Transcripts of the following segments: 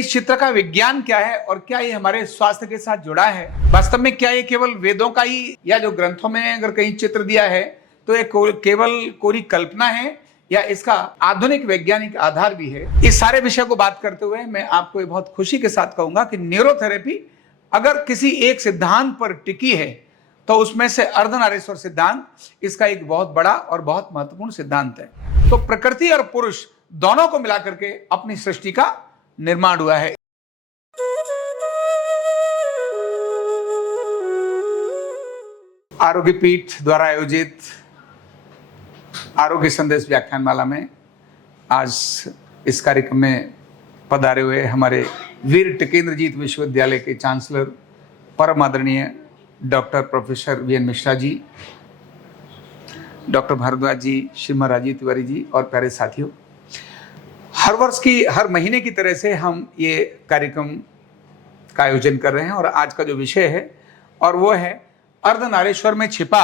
इस चित्र का विज्ञान क्या है और क्या ये हमारे स्वास्थ्य के साथ जुड़ा है? वास्तव में क्या ये केवल वेदों का ही या जो ग्रंथों में अगर कहीं चित्र दिया है तो ये केवल कोरी कल्पना है या इसका आधुनिक वैज्ञानिक आधार भी है? इस सारे विषय को बात करते हुए मैं आपको ये बहुत खुशी के साथ कहूंगा कि न्यूरोथेरेपी अगर किसी एक सिद्धांत पर टिकी है तो उसमें से अर्धनारीश्वर सिद्धांत इसका एक बहुत बड़ा और बहुत महत्वपूर्ण सिद्धांत है। तो प्रकृति और पुरुष दोनों को मिलाकर के अपनी सृष्टि का निर्माण हुआ है। आरोग्य पीठ द्वारा आयोजित आरोग्य संदेश व्याख्यानमाला में आज इस कार्यक्रम में पधारे हुए हमारे वीर टिकेंद्रजीत विश्वविद्यालय के चांसलर परम आदरणीय doctor professor VN Mishra ji, doctor Bhardwaj जी, श्रीमती राजीव तिवारी जी और प्यारे साथियों, हर वर्ष की हर महीने की तरह से हम ये कार्यक्रम का आयोजन कर रहे हैं और आज का जो विषय है और वो है अर्धनारीश्वर में छिपा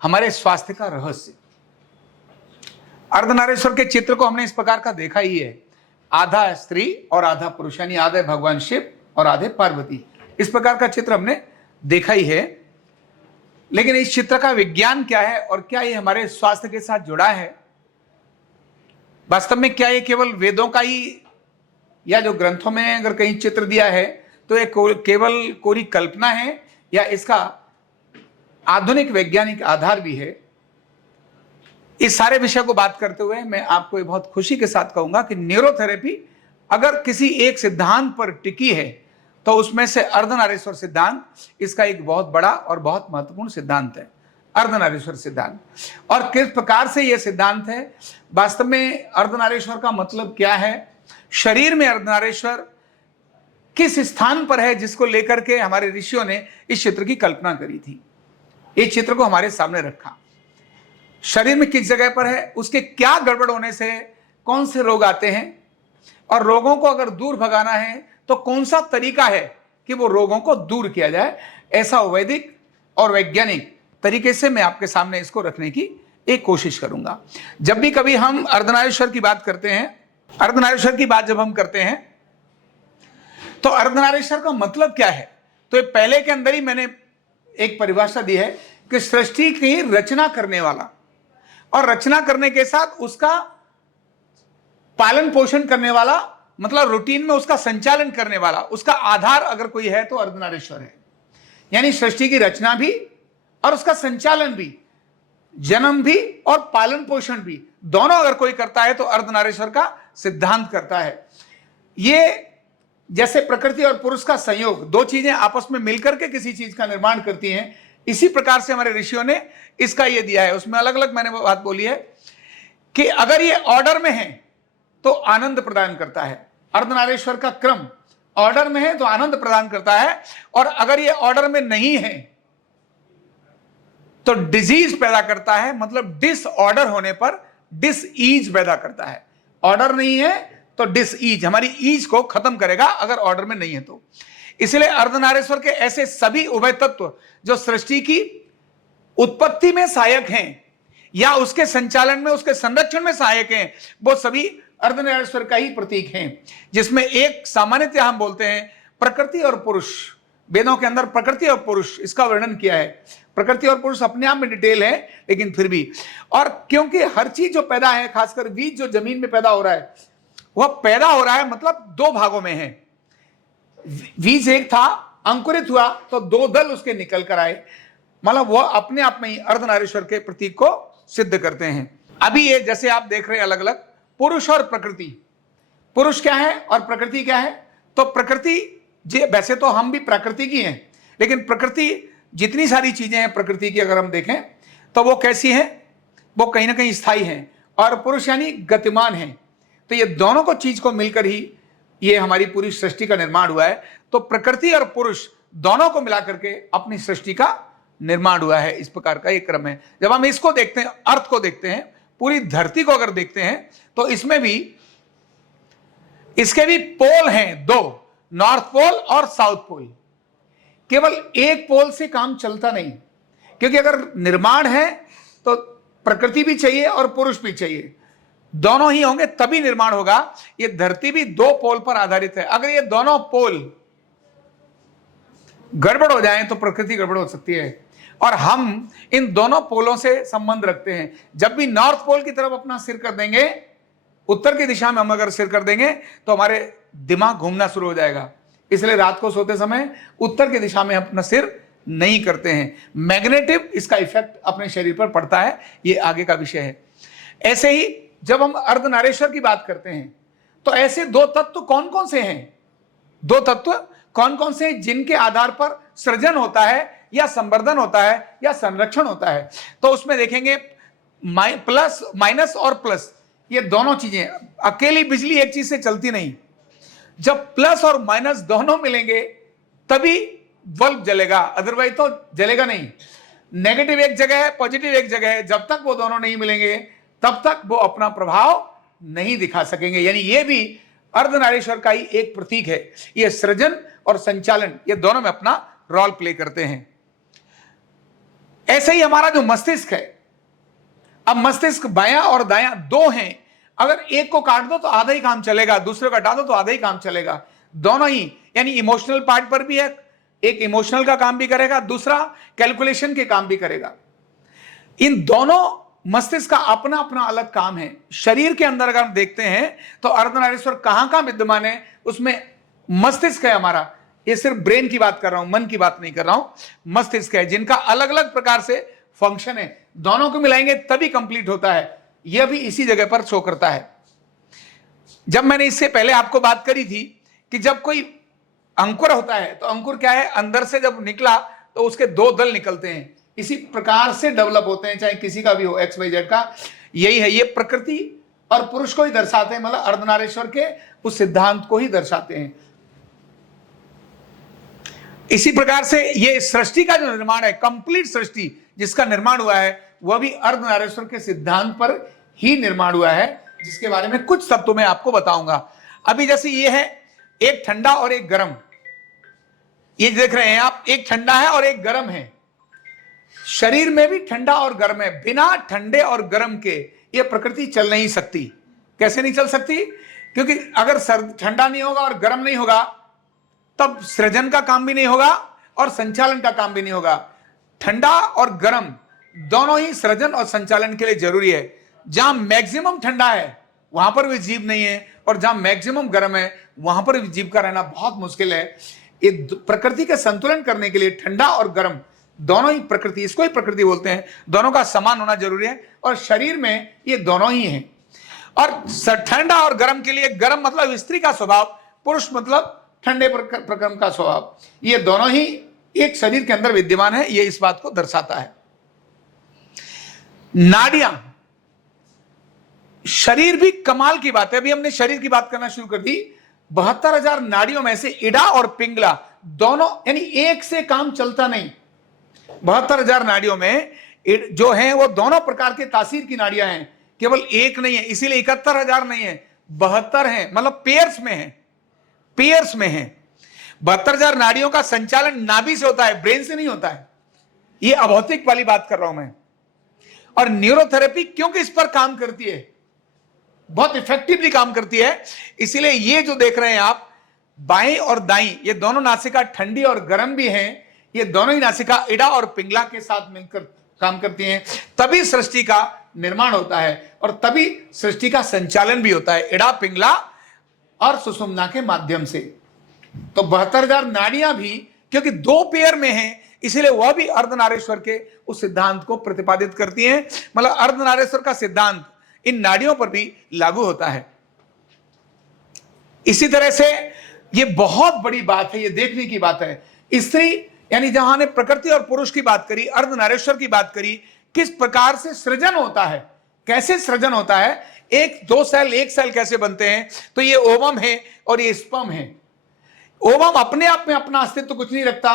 हमारे स्वास्थ्य का रहस्य। अर्धनारीश्वर के चित्र को हमने इस प्रकार का देखा ही है, आधा स्त्री और आधा पुरुष, यानी आधे भगवान शिव और आधे पार्वती, इस प्रकार का चित्र हमने देखा ही है। लेकिन इस चित्र का विज्ञान क्या है और क्या ये हमारे स्वास्थ्य के साथ जुड़ा है? वास्तव में क्या ये केवल वेदों का ही या जो ग्रंथों में अगर कहीं चित्र दिया है तो ये केवल कोरी कल्पना है या इसका आधुनिक वैज्ञानिक आधार भी है? इस सारे विषय को बात करते हुए मैं आपको ये बहुत खुशी के साथ कहूंगा कि न्यूरोथेरेपी अगर किसी एक सिद्धांत पर टिकी है तो उसमें से अर्धनारीश्वर सिद्धांत इसका एक बहुत बड़ा और बहुत महत्वपूर्ण सिद्धांत है, अर्धनारीश्वर सिद्धांत। और किस प्रकार से यह सिद्धांत है, वास्तव में अर्धनारीश्वर का मतलब क्या है, शरीर में अर्धनारीश्वर किस स्थान पर है जिसको लेकर के हमारे ऋषियों ने इस चित्र की कल्पना करी थी। इस चित्र को हमारे सामने रखा, शरीर में किस जगह पर है, उसके क्या गड़बड़ होने से कौन से रोग आते हैं और रोगों को अगर दूर भगाना है तो कौन सा तरीका है कि वो रोगों को दूर किया जाए। ऐसा वैदिक और वैज्ञानिक तरीके से मैं आपके सामने इसको रखने की एक कोशिश करूंगा। जब भी कभी हम अर्धनारीश्वर की बात करते हैं, अर्धनारीश्वर की बात जब हम करते हैं तो अर्धनारीश्वर का मतलब क्या है, तो ये पहले के अंदर ही मैंने एक परिभाषा दी है कि सृष्टि की रचना करने वाला और रचना करने के साथ उसका पालन पोषण करने वाला, मतलब रूटीन में उसका संचालन करने वाला, उसका आधार अगर कोई है तो अर्धनारीश्वर है। यानी सृष्टि की रचना भी और उसका संचालन भी, जन्म भी और पालन पोषण भी, दोनों अगर कोई करता है तो अर्धनारीश्वर का सिद्धांत करता है। ये जैसे प्रकृति और पुरुष का संयोग, दो चीजें आपस में मिलकर के किसी चीज का निर्माण करती हैं, इसी प्रकार से हमारे ऋषियों ने इसका ये दिया है। उसमें अलग अलग मैंने बात बोली है कि अगर ये ऑर्डर में है तो आनंद प्रदान करता है, अर्धनारीश्वर का क्रम ऑर्डर में है तो आनंद प्रदान करता है, और अगर ये ऑर्डर में नहीं है तो डिजीज पैदा करता है, मतलब डिसऑर्डर होने पर डिसईज पैदा करता है। ऑर्डर नहीं है तो डिसईज, हमारी ईज को खत्म करेगा अगर ऑर्डर में नहीं है तो। इसलिए अर्धनारीश्वर के ऐसे सभी उभय तत्व जो सृष्टि की उत्पत्ति में सहायक हैं या उसके संचालन में, उसके संरक्षण में सहायक हैं, वो सभी अर्धनारीश्वर का ही प्रतीक हैं। जिसमें एक सामान्यतः हम बोलते हैं प्रकृति और पुरुष, वेदों के अंदर प्रकृति और पुरुष इसका वर्णन किया है। प्रकृति और पुरुष अपने आप में डिटेल है लेकिन फिर भी, और क्योंकि हर चीज जो पैदा है, खासकर बीज जो जमीन में पैदा हो रहा है, वह पैदा हो रहा है मतलब दो भागों में है। बीज एक था, अंकुरित हुआ तो दो दल उसके निकल कर आए, मतलब वह अपने आप में ही अर्धनारीश्वर के प्रतीक को सिद्ध करते हैं। अभी ये जैसे आप देख रहे हैं अलग अलग पुरुष और प्रकृति, पुरुष क्या है और प्रकृति क्या है, तो प्रकृति वैसे तो हम भी प्रकृति की हैं, लेकिन प्रकृति जितनी सारी चीजें हैं प्रकृति की अगर हम देखें तो वो कैसी हैं, वो कहीं ना कहीं स्थायी हैं, और पुरुष यानी गतिमान है। तो ये दोनों को चीज को मिलकर ही ये हमारी पूरी सृष्टि का निर्माण हुआ है। तो प्रकृति और पुरुष दोनों को मिलाकर के अपनी सृष्टि का निर्माण हुआ है, इस प्रकार का एक क्रम है। जब हम इसको देखते हैं, अर्थ को देखते हैं, पूरी धरती को अगर देखते हैं तो इसमें भी इसके भी पोल हैं दो, नॉर्थ पोल और साउथ पोल। केवल एक पोल से काम चलता नहीं, क्योंकि अगर निर्माण है तो प्रकृति भी चाहिए और पुरुष भी चाहिए। दोनों ही होंगे तभी निर्माण होगा। ये धरती भी दो पोल पर आधारित है। अगर ये दोनों पोल गड़बड़ हो जाएं तो प्रकृति गड़बड़ हो सकती है। और हम इन दोनों पोलों से संबंध रखते हैं। जब भी नॉर्थ पोल की तरफ अपना सिर कर देंगे, उत्तर की दिशा में हम अगर सिर कर देंगे तो हमारे दिमाग घूमना शुरू हो जाएगा। इसलिए रात को सोते समय उत्तर की दिशा में अपना सिर नहीं करते हैं। मैग्नेटिव इसका इफेक्ट अपने शरीर पर पड़ता है, ये आगे का विषय है। ऐसे ही जब हम अर्धनारीश्वर की बात करते हैं तो ऐसे दो तत्व कौन कौन से हैं? दो तत्व कौन कौन से हैं जिनके आधार पर सृजन होता है या संवर्धन होता है या संरक्षण होता है? तो उसमें देखेंगे प्लस माइनस और प्लस, ये दोनों चीजें। अकेली बिजली एक चीज से चलती नहीं, जब प्लस और माइनस दोनों मिलेंगे तभी बल्ब जलेगा, अदरवाइज तो जलेगा नहीं। नेगेटिव एक जगह है, पॉजिटिव एक जगह है, जब तक वो दोनों नहीं मिलेंगे तब तक वो अपना प्रभाव नहीं दिखा सकेंगे। यानी ये भी अर्धनारीश्वर का ही एक प्रतीक है। ये सृजन और संचालन, ये दोनों में अपना रोल प्ले करते हैं। ऐसे ही हमारा जो मस्तिष्क है, अब मस्तिष्क बायां और दायां दो हैं, अगर एक को काट दो तो आधा ही काम चलेगा, दूसरे को हटा दो तो आधा ही काम चलेगा। दोनों ही, यानी इमोशनल पार्ट पर भी है, एक इमोशनल का काम भी करेगा, दूसरा कैलकुलेशन के काम भी करेगा। इन दोनों मस्तिष्क का अपना अपना अलग काम है। शरीर के अंदर अगर हम देखते हैं तो अर्धनारीश्वर कहां कहां विद्यमान है, उसमें मस्तिष्क है हमारा। ये सिर्फ ब्रेन की बात कर रहा हूं, मन की बात नहीं कर रहा हूं। मस्तिष्क है जिनका अलग अलग प्रकार से फंक्शन है, दोनों को मिलाएंगे तभी कंप्लीट होता है। यह भी इसी जगह पर शो करता है। जब मैंने इससे पहले आपको बात करी थी कि जब कोई अंकुर होता है तो अंकुर क्या है, अंदर से जब निकला तो उसके दो दल निकलते हैं, इसी प्रकार से डेवलप होते हैं, चाहे किसी का भी हो, एक्स वाई जेड का। यही है, ये प्रकृति और पुरुष को ही दर्शाते हैं, मतलब अर्धनारीश्वर के उस सिद्धांत को ही दर्शाते हैं। इसी प्रकार से ये सृष्टि का जो निर्माण है, कंप्लीट सृष्टि जिसका निर्माण हुआ है, वह भी अर्धनारीश्वर के सिद्धांत पर ही निर्माण हुआ है, जिसके बारे में कुछ तत्व मैं आपको बताऊंगा। अभी जैसे ये है एक ठंडा और एक गर्म, ये देख रहे हैं आप, एक ठंडा है और एक गर्म है। शरीर में भी ठंडा और गर्म है। बिना ठंडे और गर्म के ये प्रकृति चल नहीं सकती। कैसे नहीं चल सकती? क्योंकि अगर ठंडा नहीं होगा और गर्म नहीं होगा तब सृजन का काम भी नहीं होगा और संचालन का काम भी नहीं होगा। ठंडा और गर्म दोनों ही सृजन और संचालन के लिए जरूरी है। जहां मैक्सिमम ठंडा है वहां पर भी जीव नहीं है, और जहां मैक्सिमम गर्म है वहां पर भी जीव का रहना बहुत मुश्किल है। ये प्रकृति के संतुलन करने के लिए ठंडा और गर्म दोनों ही प्रकृति, इसको ही प्रकृति बोलते हैं, दोनों का समान होना जरूरी है। और शरीर में ये दोनों ही हैं। और ठंडा और गर्म के लिए, गर्म मतलब स्त्री का स्वभाव, पुरुष मतलब ठंडे प्रक्रम का स्वभाव, ये दोनों ही एक शरीर के अंदर विद्यमान है। ये इस बात को दर्शाता है। नाड़ियां, शरीर भी कमाल की बात है। अभी हमने शरीर की बात करना शुरू कर दी। 72,000 नाड़ियों में से इड़ा और पिंगला दोनों, यानी एक से काम चलता नहीं। 72,000 नाड़ियों में जो हैं वो दोनों प्रकार के तासीर की नाड़ियां हैं, केवल एक नहीं है। इसीलिए 71,000 नहीं है, 72 हैं, मतलब पेयर्स में है, पेयर्स में है। 72,000 नाड़ियों का संचालन नाभि से होता है, ब्रेन से नहीं होता है। ये अभौतिक वाली बात कर रहा हूं मैं। और न्यूरोथेरेपी क्योंकि इस पर काम करती है, बहुत इफेक्टिवली काम करती है। इसीलिए ये जो देख रहे हैं आप, बाएं और दाएं, ये दोनों नासिका ठंडी और गर्म भी हैं। ये दोनों ही नासिका इड़ा और पिंगला के साथ मिलकर काम करती हैं। तभी सृष्टि का निर्माण होता है और तभी सृष्टि का संचालन भी होता है, इड़ा पिंगला और सुषुम्ना के माध्यम से। तो 72,000 नाड़ियां भी क्योंकि दो पेयर में हैं, इसीलिए वह भी अर्धनारीश्वर के उस सिद्धांत को प्रतिपादित करती हैं। मतलब अर्धनारीश्वर का सिद्धांत इन नाड़ियों पर भी लागू होता है। इसी तरह से ये बहुत बड़ी बात है, ये देखने की बात है। स्त्री यानी जहां ने प्रकृति और पुरुष की बात करी, अर्धनारीश्वर की बात करी, किस प्रकार से सृजन होता है, कैसे सृजन होता है, एक दो सेल एक सेल कैसे बनते हैं। तो ये ओवम है और ये स्पर्म है। ओवम अपने आप में अपना अस्तित्व कुछ नहीं रखता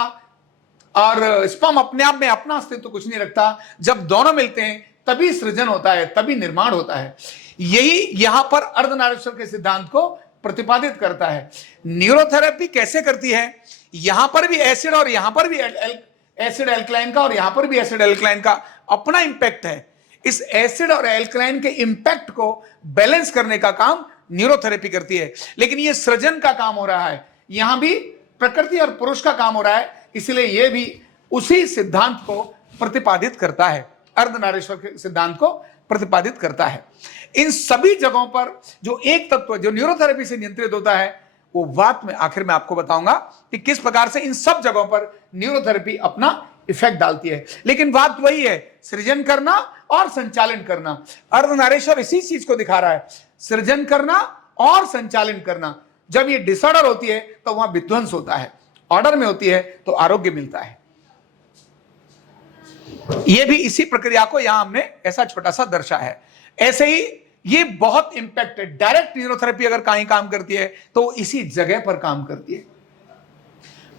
और स्पर्म अपने आप में अपना अस्तित्व कुछ नहीं रखता। जब दोनों मिलते हैं तभी सृजन होता है, तभी निर्माण होता है। यही यहां पर अर्धनारीश्वर के सिद्धांत को प्रतिपादित करता है। न्यूरोथेरेपी कैसे करती है, यहां पर भी एसिड और यहां पर भी एसिड एल्कलाइन का और यहां पर भी एसिड एल्कलाइन का अपना इंपैक्ट है। इस एसिड और एल्कलाइन के इंपैक्ट को बैलेंस करने का काम न्यूरोथेरेपी करती है। लेकिन ये सृजन का काम हो रहा है, यहां भी प्रकृति और पुरुष का काम हो रहा है, इसलिए यह भी उसी सिद्धांत को प्रतिपादित करता है, अर्धनारीश्वर के सिद्धांत को प्रतिपादित करता है। इन सभी जगहों पर जो एक तत्व जो न्यूरोथेरेपी से नियंत्रित होता है, वो बात में आखिर में आपको बताऊंगा कि किस प्रकार से इन सब जगहों पर न्यूरोथेरेपी अपना इफेक्ट डालती है। लेकिन बात वही है, सृजन करना और संचालन करना। अर्धनारीश्वर इसी चीज को दिखा रहा है, सृजन करना और संचालन करना। जब ये डिसऑर्डर होती है तो वहां विध्वंस होता है, ऑर्डर में होती है तो आरोग्य मिलता है। यह भी इसी प्रक्रिया को यहां हमने ऐसा छोटा सा दर्शा है। ऐसे ही ये बहुत इंपैक्ट है। डायरेक्ट न्यूरोथेरेपी अगर कहीं काम करती है तो इसी जगह पर काम करती है।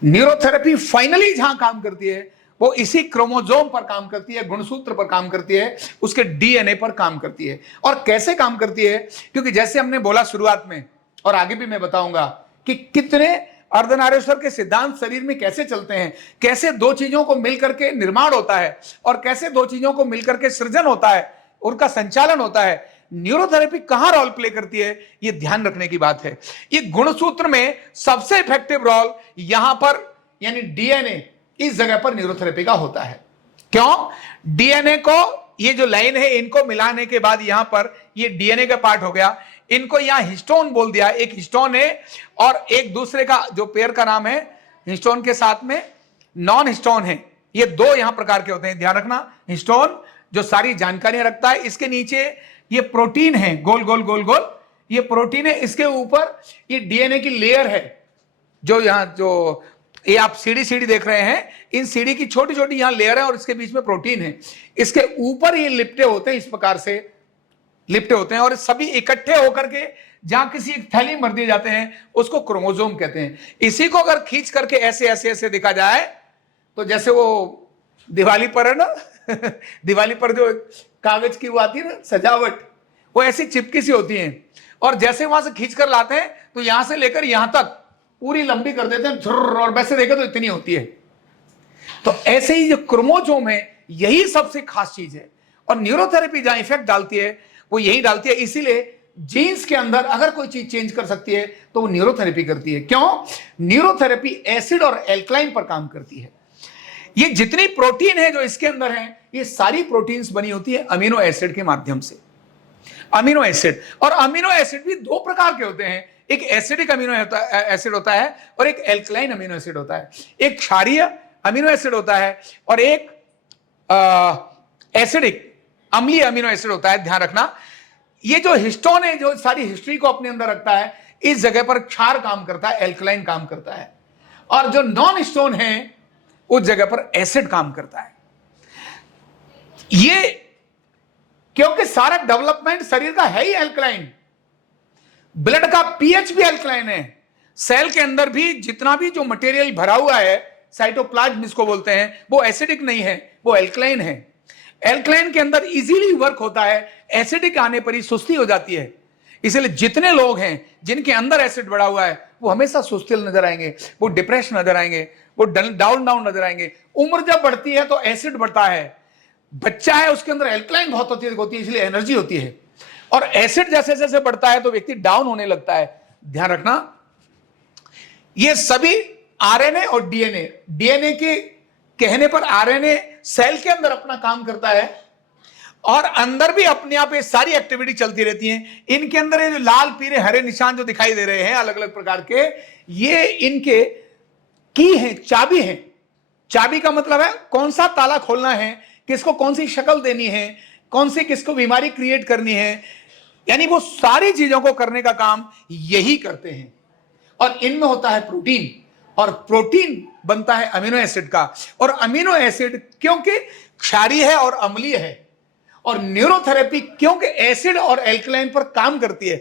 न्यूरोथेरेपी फाइनली जहां काम करती है वो इसी क्रोमोसोम पर काम करती है, गुणसूत्र पर काम करती है, उसके डीएनए पर काम करती है। और कैसे काम करती है, क्योंकि जैसे हमने बोला शुरुआत में और आगे भी मैं बताऊंगा कि कितने अर्धनारीश्वर के सिद्धांत शरीर में कैसे चलते हैं, कैसे दो चीजों को मिलकर के निर्माण होता है और कैसे दो चीजों को मिलकर के सृजन होता है, उनका संचालन होता है। न्यूरोथेरेपी कहां रोल प्ले करती है, यह ध्यान रखने की बात है। ये गुणसूत्र में सबसे इफेक्टिव रोल यहां पर यानी डीएनए, इस जगह पर न्यूरोथेरेपी का होता है। क्यों? डीएनए को, ये जो लाइन है इनको मिलाने के बाद यहां पर ये डीएनए का पार्ट हो गया, इनको यहां हिस्टोन बोल दिया। एक हिस्टोन है और एक दूसरे का जो पेयर का नाम है हिस्टोन के साथ में नॉन हिस्टोन है। ये दो यहां प्रकार के होते हैं, ध्यान रखना। हिस्टोन जो सारी जानकारियां रखता है, इसके नीचे ये प्रोटीन है, गोल गोल गोल गोल, ये प्रोटीन है, इसके ऊपर ये डीएनए की लेयर है। जो यहां जो ये आप सीढ़ी सीढ़ी देख रहे हैं, इन सीढ़ी की छोटी छोटी यहां लेयर है और इसके बीच में प्रोटीन है। इसके ऊपर ये लिपटे होते हैं, इस प्रकार से लिपटे होते हैं और सभी इकट्ठे होकर के जहां किसी एक थैली में भर दिए जाते हैं, उसको क्रोमोसोम कहते हैं। इसी को अगर खींच करके ऐसे ऐसे ऐसे देखा जाए तो जैसे वो दिवाली पर है ना दिवाली पर जो कागज की वो आती है ना सजावट, वो ऐसी चिपकी सी होती है और जैसे वहां से खींच कर लाते हैं तो यहां से लेकर यहां तक पूरी लंबी कर देते हैं और वैसे देखे तो इतनी होती है। तो ऐसे ही जो क्रोमोसोम है, यही सबसे खास चीज है। और न्यूरोथेरेपी जहां इफेक्ट डालती है वो यही डालती है। इसीलिए जीन्स के अंदर अगर कोई चीज चेंज कर सकती है तो वो न्यूरोथेरेपी करती है। क्यों? न्यूरोथेरेपी एसिड और एल्कलाइन पर काम करती है। ये जितनी प्रोटीन है जो इसके अंदर है, ये सारी प्रोटीन्स बनी होती है अमीनो एसिड के माध्यम से। अमीनो एसिड, और अमीनो एसिड भी दो प्रकार के होते हैं, एक एसिडिक अमीनो एसिड होता है और एक एल्कलाइन अमीनो एसिड होता है। एक क्षारीय अमीनो एसिड होता है और एक एसिडिक अम्लीय अमीनो एसिड होता है। ध्यान रखना, ये जो हिस्टोन है जो सारी हिस्ट्री को अपने अंदर रखता है, इस जगह पर क्षार काम करता है, एल्कलाइन काम करता है। और जो नॉन हिस्टोन है उस जगह पर एसिड काम करता है। ये क्योंकि सारा डेवलपमेंट शरीर का है ही एल्कलाइन, ब्लड का पीएच भी एल्कलाइन है। सेल के अंदर भी जितना भी जो मटेरियल भरा हुआ है, साइटोप्लाज्म इसको बोलते हैं, वो एसिडिक नहीं है, वो एल्कलाइन है। एल्कलाइन के अंदर इजीली वर्क होता है, एसिडिक आने पर ही सुस्ती हो जाती है। इसलिए जितने लोग हैं जिनके अंदर एसिड बढ़ा हुआ है वो हमेशा सुस्ती नजर आएंगे, वो डिप्रेशन नजर आएंगे, वो डाउन डाउन नजर आएंगे। उम्र जब बढ़ती है तो एसिड बढ़ता है। बच्चा है उसके अंदर एल्कलाइन बहुत होती है, इसलिए एनर्जी होती है। और एसिड जैसे जैसे बढ़ता है तो व्यक्ति डाउन होने लगता है। ध्यान रखना, ये सभी आरएनए और डीएनए के कहने पर आरएनए सेल के अंदर अपना काम करता है और अंदर भी अपने आप ये सारी एक्टिविटी चलती रहती है। इनके अंदर ये जो लाल पीले हरे निशान जो दिखाई दे रहे हैं अलग अलग प्रकार के, ये इनके की हैं, चाबी हैं। चाबी का मतलब है कौन सा ताला खोलना है, किसको कौन सी शक्ल देनी है, कौन सी किसको बीमारी क्रिएट करनी है, यानी वो सारी चीजों को करने का काम यही करते हैं। और इनमें होता है प्रोटीन, और प्रोटीन बनता है अमीनो एसिड का। और अमीनो एसिड क्योंकि क्षारीय है और अम्लीय है, और न्यूरोथेरेपी क्योंकि एसिड और एल्कलाइन पर काम करती है।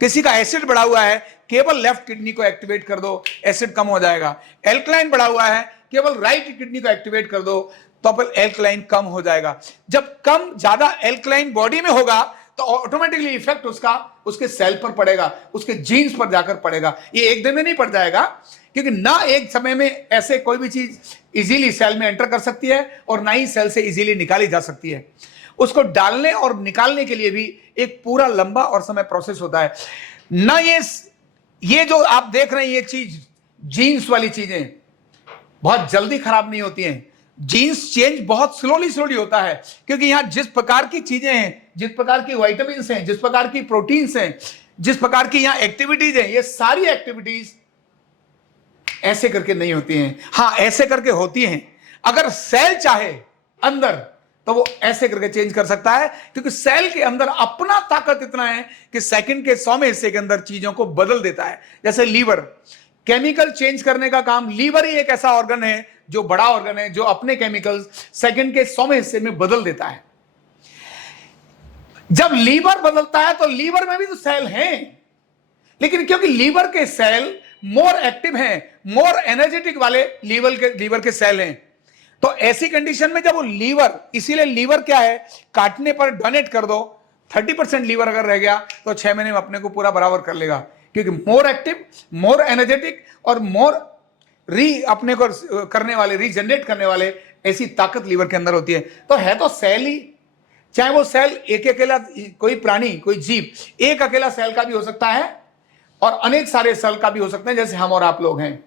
किसी का एसिड बढ़ा हुआ है, केवल लेफ्ट किडनी को एक्टिवेट कर दो, एसिड कम हो जाएगा। एल्कलाइन बढ़ा हुआ है, केवल राइट किडनी को एक्टिवेट कर दो तो फिर एल्कलाइन कम हो जाएगा। जब कम ज्यादा एल्कलाइन बॉडी में होगा तो ऑटोमेटिकली इफेक्ट उसका उसके सेल पर पड़ेगा, उसके जीन्स पर जाकर पड़ेगा। ये एक दिन में नहीं पड़ जाएगा, क्योंकि ना एक समय में ऐसे कोई भी चीज इजीली सेल में एंटर कर सकती है और ना ही सेल से इजीली निकाली जा सकती है। उसको डालने और निकालने के लिए भी एक पूरा लंबा और समय प्रोसेस होता है ना। ये जो आप देख रहे हैं ये चीज, जीन्स वाली चीजें बहुत जल्दी खराब नहीं होती हैं। जीन्स चेंज बहुत स्लोली होता है, क्योंकि यहां जिस प्रकार की चीजें हैं, जिस प्रकार की विटामिन हैं, जिस प्रकार की प्रोटीन्स हैं, जिस प्रकार की यहां एक्टिविटीज हैं, ये सारी एक्टिविटीज ऐसे करके नहीं होती हैं। हां, ऐसे करके होती हैं। अगर सेल चाहे अंदर तो वो ऐसे करके चेंज कर सकता है, क्योंकि सेल के अंदर अपना ताकत इतना है कि सेकंड के 100वें हिस्से के अंदर चीजों को बदल देता है। जैसे लीवर, केमिकल चेंज करने का काम, लीवर ही एक ऐसा ऑर्गन है जो बड़ा ऑर्गन है, जो अपने केमिकल्स सेकंड के 100वें हिस्से में बदल देता है। जब लीवर बदलता है तो लीवर में भी तो सेल हैं, लेकिन क्योंकि लीवर के सेल मोर एक्टिव हैं, मोर एनर्जेटिक वाले लीवर के सेल हैं, तो ऐसी कंडीशन में जब वो लीवर, इसीलिए लीवर क्या है, काटने पर डोनेट कर दो, 30% लीवर अगर रह गया तो 6 महीने में अपने को पूरा बराबर कर लेगा, क्योंकि मोर एक्टिव, मोर एनर्जेटिक और मोर अपने को करने वाले, रीजनरेट करने वाले, ऐसी ताकत लीवर के अंदर होती है। तो है तो सेल ही, चाहे वो सेल एक अकेला, कोई प्राणी, कोई जीव एक अकेला सेल का भी हो सकता है और अनेक सारे सेल का भी हो सकता है, जैसे हम और आप लोग हैं।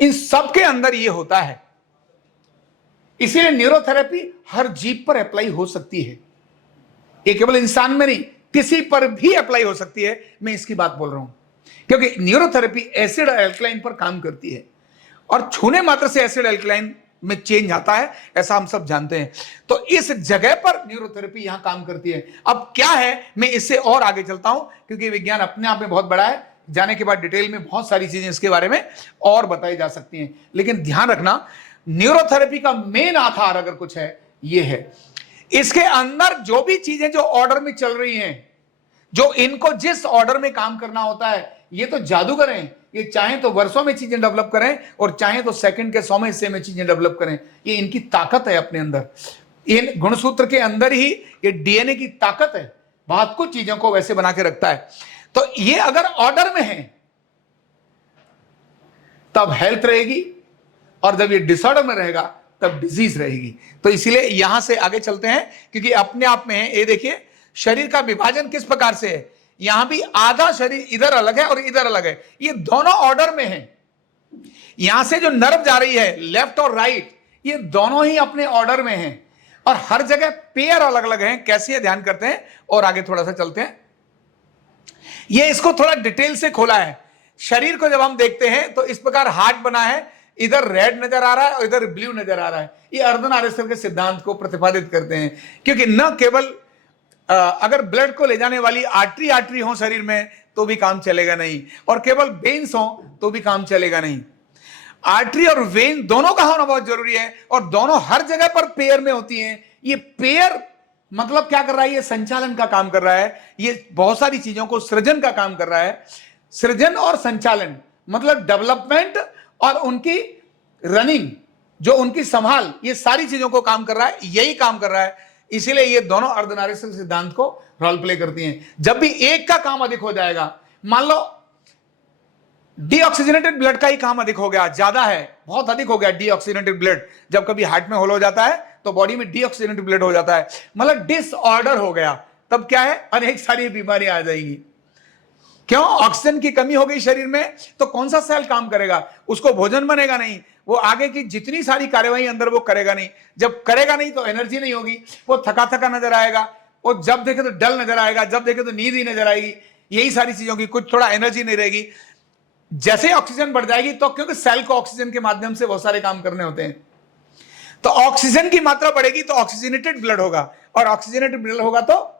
इन सब के अंदर ये होता है। इसीलिए न्यूरोथेरेपी हर जीव पर अप्लाई हो सकती है, ये केवल इंसान में नहीं, किसी पर भी अप्लाई हो सकती है। मैं इसकी बात बोल रहा हूं क्योंकि न्यूरोथेरेपी एसिड और एल्कलाइन पर काम करती है, और छूने मात्र से एसिड एल्कलाइन में चेंज आता है, ऐसा हम सब जानते हैं। तो इस जगह पर न्यूरोथेरेपी यहां काम करती है। अब क्या है, मैं इससे और आगे चलता हूं, क्योंकि विज्ञान अपने आप में बहुत बड़ा है, जाने के बाद डिटेल में बहुत सारी चीजें इसके बारे में और बताई जा सकती हैं। लेकिन ध्यान रखना, न्यूरोथेरेपी का मेन आधार अगर कुछ है, ये है, इसके अंदर जो भी चीजें जो ऑर्डर में चल रही हैं, जो इनको जिस ऑर्डर में काम करना होता है, ये तो जादूगर हैं। ये चाहें तो वर्षों में चीजें डेवलप करें और चाहें तो सेकंड के 100वें हिस्से में चीजें डेवलप करें। ये इनकी ताकत है अपने अंदर, इन गुणसूत्र के अंदर ही ये डीएनए की ताकत है, बहुत कुछ चीजों को वैसे बना के रखता है। तो ये अगर ऑर्डर में है तब हेल्थ रहेगी, और जब ये डिसऑर्डर में रहेगा तब डिजीज रहेगी। तो इसीलिए यहां से आगे चलते हैं, क्योंकि अपने आप में है। ये देखिए शरीर का विभाजन किस प्रकार से है, यहां भी आधा शरीर इधर अलग है और इधर अलग है, ये दोनों ऑर्डर में है। यहां से जो नर्व जा रही है लेफ्ट और राइट, ये दोनों ही अपने ऑर्डर में हैं, और हर जगह पेयर अलग अलग हैं। कैसे ये ध्यान करते हैं, और आगे थोड़ा सा चलते हैं। ये इसको थोड़ा डिटेल से खोला है। शरीर को जब हम देखते हैं तो इस प्रकार हार्ट बना है, इधर रेड नजर आ रहा है और इधर ब्लू नजर आ रहा है। ये अर्धनारीश्वर के सिद्धांत को प्रतिपादित करते हैं, क्योंकि न केवल अगर ब्लड को ले जाने वाली आर्टरी हो शरीर में तो भी काम चलेगा नहीं, और केवल वेन्स हो तो भी काम चलेगा नहीं। आर्टरी और वेन दोनों का होना बहुत जरूरी है, और दोनों हर जगह पर पेयर में होती हैं। ये पेयर मतलब क्या कर रहा है, ये संचालन का काम कर रहा है, ये बहुत सारी चीजों को सृजन का काम कर रहा है। सृजन और संचालन मतलब डेवलपमेंट और उनकी रनिंग, जो उनकी संभाल, ये सारी चीजों को काम कर रहा है, यही काम कर रहा है। इसीलिए ये दोनों अर्धनारीश्वर सिद्धांत को रोल प्ले करती हैं। जब भी एक का काम अधिक हो जाएगा, मान लो डीऑक्सीजनेटेड ब्लड का ही काम अधिक हो गया, ज्यादा है, बहुत अधिक हो गया डीऑक्सीजनेटेड ब्लड, जब कभी हार्ट में होल हो जाता है तो बॉडी में डीऑक्सीजनेटेड ब्लड हो जाता है, मतलब डिसऑर्डर हो गया, तब क्या है, अनेक सारी बीमारियां आ जाएंगी। क्यों? ऑक्सीजन की कमी हो गई शरीर में, तो कौन सा सेल काम करेगा, उसको भोजन बनेगा नहीं, वो आगे की जितनी सारी कार्यवाही अंदर वो करेगा नहीं। जब करेगा नहीं तो एनर्जी नहीं होगी, वो थका थका नजर आएगा, वो जब देखे तो डल नजर आएगा, जब देखे तो नींद ही नजर आएगी, यही सारी चीजों की, कुछ थोड़ा एनर्जी नहीं रहेगी। जैसे ऑक्सीजन बढ़ जाएगी तो, क्योंकि सेल को ऑक्सीजन के माध्यम से बहुत सारे काम करने होते हैं, तो ऑक्सीजन की मात्रा बढ़ेगी तो ऑक्सीजनेटेड ब्लड होगा, और ऑक्सीजनेटेड ब्लड होगा तो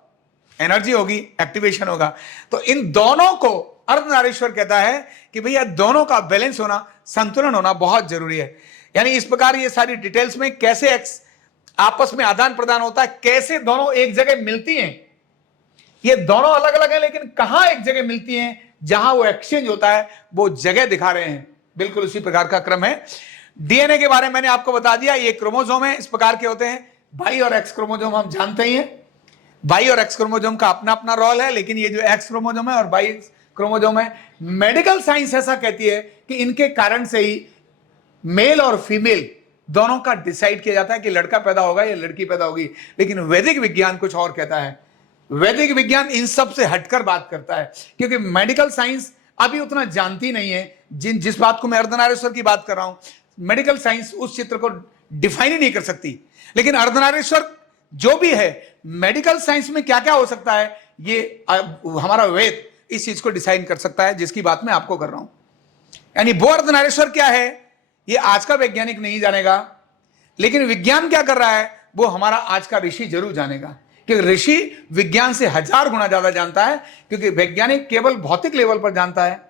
एनर्जी होगी, एक्टिवेशन होगा। तो इन दोनों को अर्धनारीश्वर कहता है कि भैया दोनों का बैलेंस होना, संतुलन होना बहुत जरूरी है। यानी इस प्रकार ये सारी डिटेल्स में कैसे आपस में आदान प्रदान होता है, कैसे दोनों एक जगह मिलती हैं। ये दोनों अलग अलग हैं, लेकिन कहां एक जगह मिलती हैं, जहां वो एक्सचेंज होता है, वो जगह दिखा रहे हैं। बिल्कुल उसी प्रकार का क्रम है। डीएनए के बारे में मैंने आपको बता दिया, ये क्रोमोसोम है, इस प्रकार के होते हैं। वाई और एक्स क्रोमोसोम हम जानते ही हैं, वाई और एक्स क्रोमोसोम का अपना अपना रोल है, लेकिन ये जो एक्स क्रोमोसोम है और वाई क्रोमोसोम है, मेडिकल साइंस ऐसा कहती है कि इनके कारण से ही मेल और फीमेल दोनों का डिसाइड किया जाता है कि लड़का पैदा होगा या लड़की पैदा होगी। लेकिन वैदिक विज्ञान कुछ और कहता है। वैदिक विज्ञान इन सब से हटकर बात करता है, क्योंकि मेडिकल साइंस अभी उतना जानती नहीं है। जिस बात को मैं अर्धनारीश्वर की बात कर रहा हूं, मेडिकल साइंस उस चित्र को डिफाइन ही नहीं कर सकती। लेकिन अर्धनारीश्वर जो भी है, मेडिकल साइंस में क्या क्या हो सकता है, ये हमारा वेद इस चीज को डिसाइड कर सकता है, जिसकी बात मैं आपको कर रहा हूं। यानी वो अर्धनारीश्वर क्या है, ये आज का वैज्ञानिक नहीं जानेगा, लेकिन विज्ञान क्या कर रहा है वो हमारा आज का ऋषि जरूर जानेगा। क्योंकि ऋषि विज्ञान से 1000 गुना ज्यादा जानता है, क्योंकि वैज्ञानिक केवल भौतिक लेवल पर जानता है,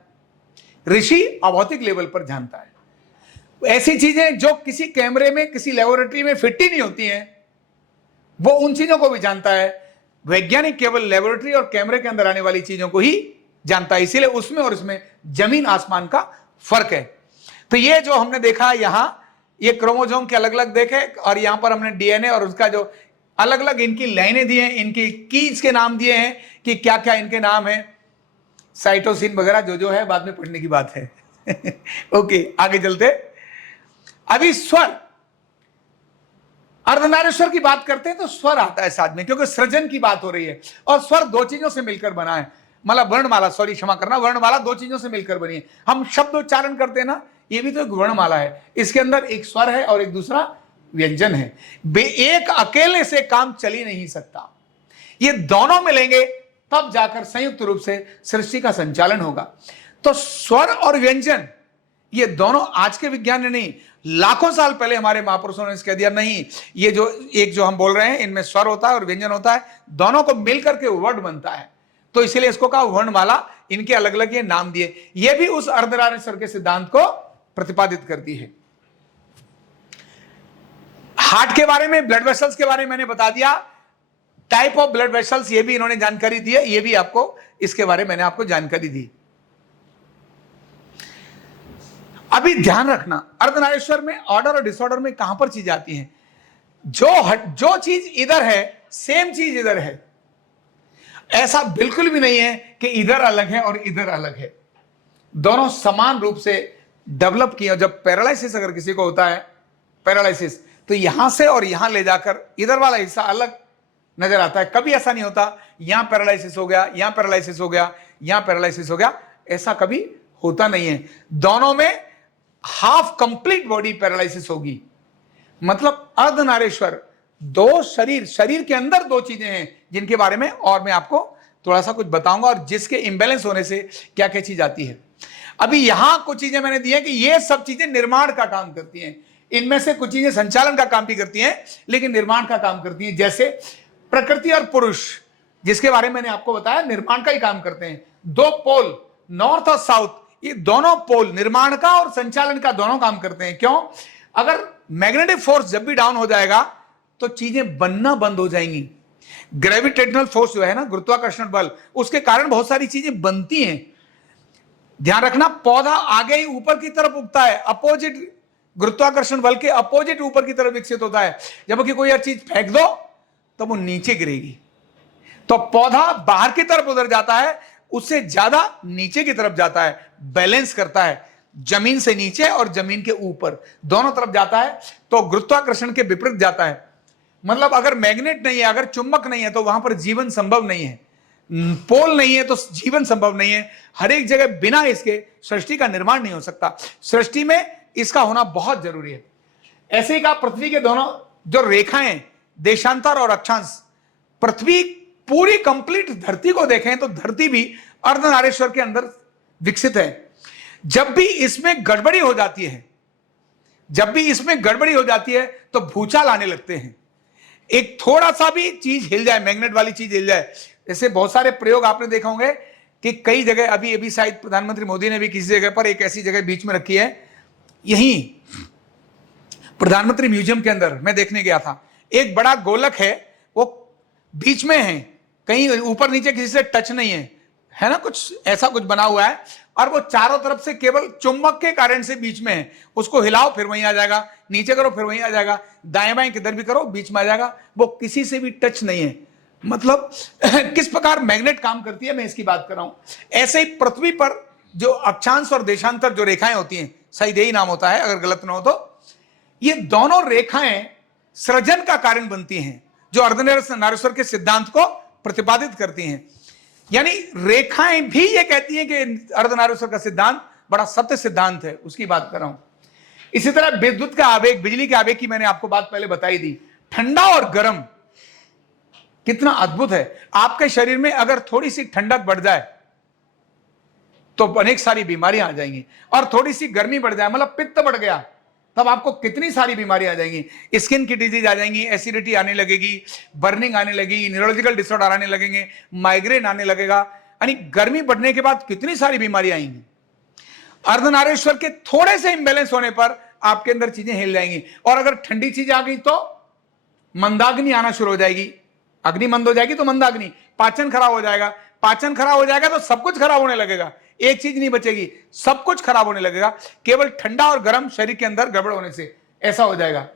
ऋषि अभौतिक लेवल पर जानता है। ऐसी चीजें जो किसी कैमरे में, किसी लेबोरेटरी में फिट ही नहीं होती हैं, वो उन चीजों को भी जानता है। वैज्ञानिक केवल लेबोरेटरी और कैमरे के अंदर आने वाली चीजों को ही जानता है। इसीलिए उसमें और इसमें जमीन आसमान का फर्क है। तो ये जो हमने देखा यहां, ये क्रोमोसोम के अलग अलग देखे, और यहां पर हमने डीएनए और उसका जो अलग अलग इनकी लाइनें दी हैं, इनकी कीज के नाम दिए हैं कि क्या क्या इनके नाम है, साइटोसिन वगैरह जो है बाद में पढ़ने की बात है। ओके, आगे चलते। अभी स्वर, अर्धनारीश्वर की बात करते हैं तो स्वर आता है साथ में, क्योंकि सृजन की बात हो रही है। और स्वर दो चीजों से मिलकर बना है, मतलब वर्णमाला, सॉरी क्षमा करना, वर्णमाला दो चीजों से मिलकर बनी है। हम शब्द उच्चारण करते हैं ना, ये भी तो एक वर्णमाला है। इसके अंदर एक स्वर है और एक दूसरा व्यंजन है। एक अकेले से काम चल ही नहीं सकता, ये दोनों मिलेंगे तब जाकर संयुक्त रूप से सृष्टि का संचालन होगा। तो स्वर और व्यंजन ये दोनों आज के विज्ञान ने नहीं, लाखों साल पहले हमारे महापुरुषों ने कह दिया, नहीं, ये जो हम बोल रहे हैं इनमें स्वर होता है और व्यंजन होता है, दोनों को मिलकर के वर्ड बनता है। तो इसलिए इसको कहा वर्णमाला, इनके अलग अलग ये नाम दिए। ये भी उस अर्धनारीश्वर के सिद्धांत को प्रतिपादित करती है। हार्ट के बारे में, ब्लड वेसल्स के बारे में मैंने बता दिया, टाइप ऑफ ब्लड वेसल्स ये भी इन्होंने जानकारी दी है, ये भी आपको, इसके बारे में मैंने आपको जानकारी दी। अभी ध्यान रखना, अर्धनारीश्वर में ऑर्डर और डिसऑर्डर में कहां पर चीज आती है। जो चीज इधर है सेम चीज इधर है, ऐसा बिल्कुल भी नहीं है कि इधर अलग है और इधर अलग है। दोनों समान रूप से डेवलप किया। जब पैरालिसिस अगर किसी को होता है, पैरालिसिस, तो यहां से और यहां ले जाकर इधर वाला हिस्सा अलग नजर आता है। कभी ऐसा नहीं होता यहां पैरालिसिस हो गया, यहां पैरालिसिस हो गया, यहां पैरालिसिस हो गया, ऐसा कभी होता नहीं है। दोनों में हाफ कंप्लीट बॉडी पैरालिसिस होगी। मतलब अर्धनारीश्वर, दो शरीर के अंदर दो चीजें हैं जिनके बारे में और मैं आपको थोड़ा सा कुछ बताऊंगा, और जिसके इंबैलेंस होने से क्या क्या चीज आती है। अभी यहां कुछ चीजें मैंने दी हैं कि ये सब चीजें निर्माण का काम करती हैं। इनमें से कुछ चीजें संचालन का काम भी करती हैं, लेकिन निर्माण का काम करती हैं। जैसे प्रकृति और पुरुष, जिसके बारे में मैंने आपको बताया, निर्माण का ही काम करते हैं। दो पोल, नॉर्थ और साउथ, ये दोनों पोल निर्माण का और संचालन का दोनों काम करते हैं। क्यों? अगर मैग्नेटिक फोर्स जब भी डाउन हो जाएगा तो चीजें बनना बंद हो जाएंगी। ग्रेविटेशनल फोर्स जो है ना, गुरुत्वाकर्षण बल, उसके कारण बहुत सारी चीजें बनती हैं। ध्यान रखना, पौधा आगे ही ऊपर की तरफ उगता है, अपोजिट गुरुत्वाकर्षण बल के अपोजिट ऊपर की तरफ विकसित होता है। जबकि कोई हर चीज फेंक दो तो वो नीचे गिरेगी। तो पौधा बाहर की तरफ उधर जाता है, उससे ज्यादा नीचे की तरफ जाता है, बैलेंस करता है, जमीन से नीचे और जमीन के ऊपर दोनों तरफ जाता है। तो गुरुत्वाकर्षण के विपरीत जाता है। मतलब अगर मैग्नेट नहीं है, अगर चुंबक नहीं है, तो वहां पर जीवन संभव नहीं है। पोल नहीं है तो जीवन संभव नहीं है। हर एक जगह बिना इसके सृष्टि का निर्माण नहीं हो सकता। सृष्टि में इसका होना बहुत जरूरी है। ऐसे ही कहा, पृथ्वी के दोनों जो रेखाएं, देशांतर और अक्षांश, पृथ्वी पूरी कंप्लीट धरती को देखें तो धरती भी अर्धनारीश्वर के अंदर विकसित है। जब भी इसमें गड़बड़ी हो जाती है, जब भी इसमें गड़बड़ी हो जाती है तो भूचाल आने लगते हैं। एक थोड़ा सा भी चीज हिल जाए, मैग्नेट वाली चीज हिल जाए, ऐसे बहुत सारे प्रयोग आपने देखा होंगे कि कई जगह, अभी शायद प्रधानमंत्री मोदी ने भी किसी जगह पर एक ऐसी जगह बीच में रखी है, यहीं प्रधानमंत्री म्यूजियम के अंदर मैं देखने गया था। एक बड़ा गोलक है, वो बीच में है, कहीं ऊपर नीचे किसी से टच नहीं है ना, कुछ ऐसा कुछ बना हुआ है, और वो चारों तरफ से केवल चुंबक के कारण से बीच में है। उसको हिलाओ फिर वहीं आ जाएगा, नीचे करो फिर वहीं आ जाएगा, दाएं बाएं किधर भी करो बीच में आ जाएगा, वो किसी से भी टच नहीं है। मतलब किस प्रकार मैग्नेट काम करती है, मैं इसकी बात कर रहा हूं। ऐसे ही पृथ्वी पर जो अक्षांश और देशांतर जो रेखाएं होती हैं, सही यही नाम होता है अगर गलत ना हो तो, ये दोनों रेखाएं सृजन का कारण बनती हैं, जो अर्धनारीश्वर के सिद्धांत को प्रतिपादित करती हैं। यानी रेखाएं भी ये कहती हैं कि अर्धनारीश्वर का सिद्धांत बड़ा सत्य सिद्धांत है, उसकी बात कर रहा हूं। इसी तरह विद्युत का आवेग, बिजली के आवेग की मैंने आपको बात पहले बताई दी। ठंडा और गर्म कितना अद्भुत है। आपके शरीर में अगर थोड़ी सी ठंडक बढ़ जाए तो अनेक सारी बीमारियां आ जाएंगी, और थोड़ी सी गर्मी बढ़ जाए, मतलब पित्त बढ़ गया, तब आपको कितनी सारी बीमारियां आ जाएंगी। स्किन की डिजीज आ जाएंगी, एसिडिटी आने लगेगी, बर्निंग आने लगेगी, न्यूरोलॉजिकल डिसऑर्डर आने लगेंगे, माइग्रेन आने लगेगा। यानी गर्मी बढ़ने के बाद कितनी सारी बीमारियां आएंगी। अर्धनारीश्वर के थोड़े से इंबैलेंस होने पर आपके अंदर चीजें हिल जाएंगी। और अगर ठंडी चीज आ गई तो मंदाग्नि आना शुरू हो जाएगी, अग्नि मंद हो जाएगी तो मंदाग्नि, पाचन खराब हो जाएगा, पाचन खराब हो जाएगा तो सब कुछ खराब होने लगेगा, एक चीज नहीं बचेगी, सब कुछ खराब होने लगेगा। केवल ठंडा और गर्म शरीर के अंदर गड़बड़ होने से ऐसा हो जाएगा।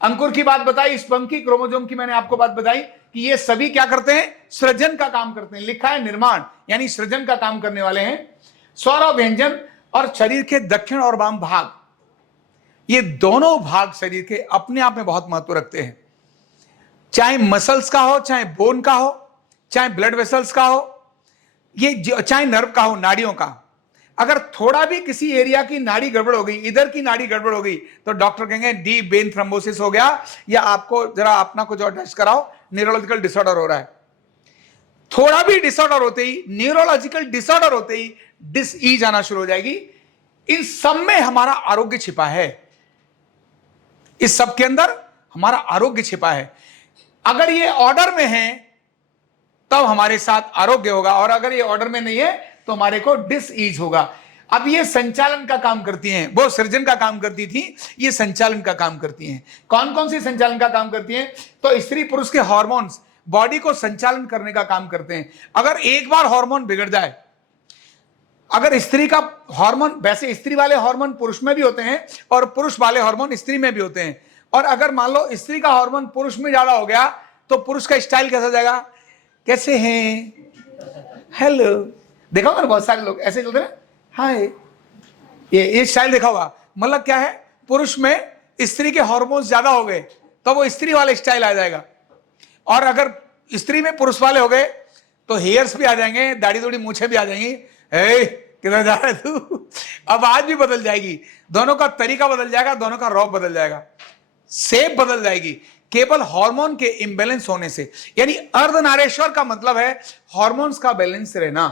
अंकुर की बात बताई, स्पंकी क्रोमोसोम की मैंने आपको बात बताई कि ये सभी क्या करते हैं, सृजन का काम करते हैं। लिखा है निर्माण, यानी सृजन का काम करने वाले हैं। स्वर और व्यंजन और शरीर के दक्षिण और वाम भाग, ये दोनों भाग शरीर के अपने आप में बहुत महत्व रखते हैं। चाहे मसल्स का हो, चाहे बोन का हो, चाहे ब्लड वेसल्स का हो, ये चाहे नर्व का हो, नाड़ियों का। अगर थोड़ा भी किसी एरिया की नाड़ी गड़बड़ हो गई, इधर की नाड़ी गड़बड़ हो गई, तो डॉक्टर कहेंगे डीप वेन थ्रोम्बोसिस हो गया, या आपको जरा अपना कुछ और टेस्ट कराओ, न्यूरोलॉजिकल डिसऑर्डर हो रहा है। थोड़ा भी डिसऑर्डर होते ही, न्यूरोलॉजिकल डिसऑर्डर होते ही डिसईज आना शुरू हो जाएगी। इन सब में हमारा आरोग्य छिपा है, इस सब के अंदर हमारा आरोग्य छिपा है। अगर ये ऑर्डर में है तब हमारे साथ आरोग्य होगा, और अगर ये ऑर्डर में नहीं है तो हमारे को डिसईज होगा। अब ये संचालन का काम करती हैं, वो सृजन का काम करती थी, ये संचालन का काम करती हैं। कौन कौन सी संचालन का काम करती हैं? तो स्त्री पुरुष के हार्मोन्स बॉडी को संचालन करने का काम करते हैं। अगर एक बार हार्मोन बिगड़ जाए, अगर स्त्री का हार्मोन, वैसे स्त्री वाले हार्मोन पुरुष में भी होते हैं और पुरुष वाले हार्मोन स्त्री में भी होते हैं, और अगर मान लो स्त्री का हार्मोन पुरुष में ज्यादा हो गया तो पुरुष का स्टाइल कैसा जाएगा, कैसे हैं, हेलो, देखा होगा ना बहुत सारे लोग ऐसे चलते हैं, हाय, ये स्टाइल देखा होगा। मतलब क्या है, पुरुष में स्त्री के हार्मोन्स ज्यादा हो गए तो वो स्त्री वाला स्टाइल आ जाएगा, और अगर स्त्री में पुरुष वाले हो गए तो हेयर्स भी आ जाएंगे, दाढ़ी थोड़ी मूछें भी आ जाएंगी। किधर जा रहा है तू, अब आज भी बदल जाएगी, दोनों का तरीका बदल जाएगा, दोनों का रॉक बदल जाएगा, शेप बदल जाएगी, केवल हार्मोन के इंबैलेंस होने से। यानी अर्धनारीश्वर का मतलब है हार्मोन्स का बैलेंस रहना।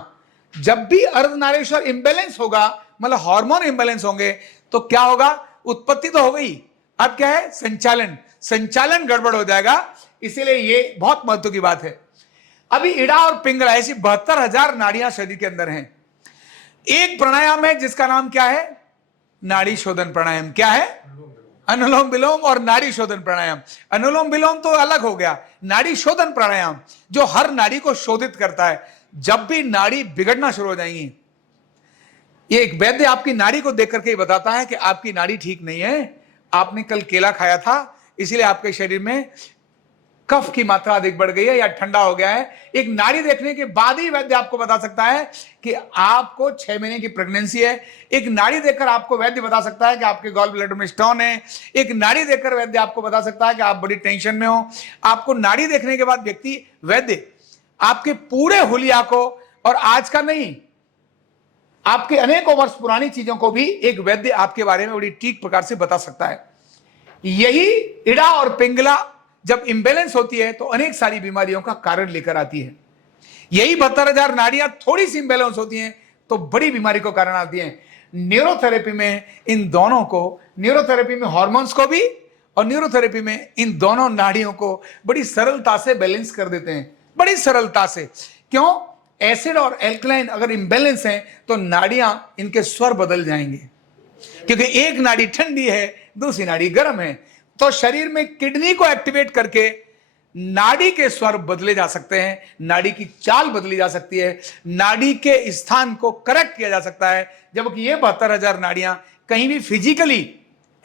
जब भी अर्धनारीश्वर इंबैलेंस होगा, मतलब हार्मोन इंबैलेंस होंगे, तो क्या होगा, उत्पत्ति तो हो गई, अब क्या है, संचालन, संचालन गड़बड़ हो जाएगा। इसीलिए ये बहुत महत्व की बात है। अभी इड़ा और पिंगला ऐसी 72,000 नाड़ियां शरीर के अंदर हैं। एक प्राणायाम है जिसका नाम क्या है, नाड़ी शोधन प्राणायाम। क्या है, अनुलोम विलोम और नाड़ी शोधन प्राणायाम। अनुलोम विलोम तो अलग हो गया, नाड़ी शोधन प्राणायाम जो हर नाड़ी को शोधित करता है। जब भी नाड़ी बिगड़ना शुरू हो जाएंगी, ये एक वैद्य आपकी नाड़ी को देख करके बताता है कि आपकी नाड़ी ठीक नहीं है, आपने कल केला खाया था, इसीलिए आपके शरीर में कफ की मात्रा अधिक बढ़ गई है या ठंडा हो गया है। एक नाड़ी देखने के बाद ही वैद्य आपको बता सकता है कि आपको 6 महीने की प्रेगनेंसी है। एक नाड़ी देखकर आपको वैद्य बता सकता है कि आपके गॉल ब्लैडर में स्टोन है। एक नाड़ी देखकर वैद्य आपको बता सकता है कि आप बड़ी टेंशन में हो। आपको नाड़ी देखने के बाद व्यक्ति, वैद्य आपके पूरे हुलिया को, और आज का नहीं, आपके अनेकों वर्ष पुरानी चीजों को भी एक वैद्य आपके बारे में बड़ी ठीक प्रकार से बता सकता है। यही इड़ा और पिंगला जब इंबैलेंस होती है तो अनेक सारी बीमारियों का कारण लेकर आती है। यही 72,000 नाड़ियां थोड़ी सी इंबैलेंस होती हैं तो बड़ी बीमारी को कारण आती हैं। न्यूरोथेरेपी में इन दोनों को, न्यूरोथेरेपी में हार्मोन्स को भी और न्यूरोथेरेपी में इन दोनों नाड़ियों को बड़ी सरलता से बैलेंस कर देते हैं, बड़ी सरलता से। क्यों? एसिड और एल्कलाइन अगर इंबैलेंस हैं तो नाड़ियां, इनके स्वर बदल जाएंगे, क्योंकि एक नाड़ी ठंडी है, दूसरी नाड़ी गर्म है। तो शरीर में किडनी को एक्टिवेट करके नाड़ी के स्वर बदले जा सकते हैं, नाड़ी की चाल बदली जा सकती है, नाड़ी के स्थान को करेक्ट किया जा सकता है। जबकि ये 72,000 नाड़ियां कहीं भी फिजिकली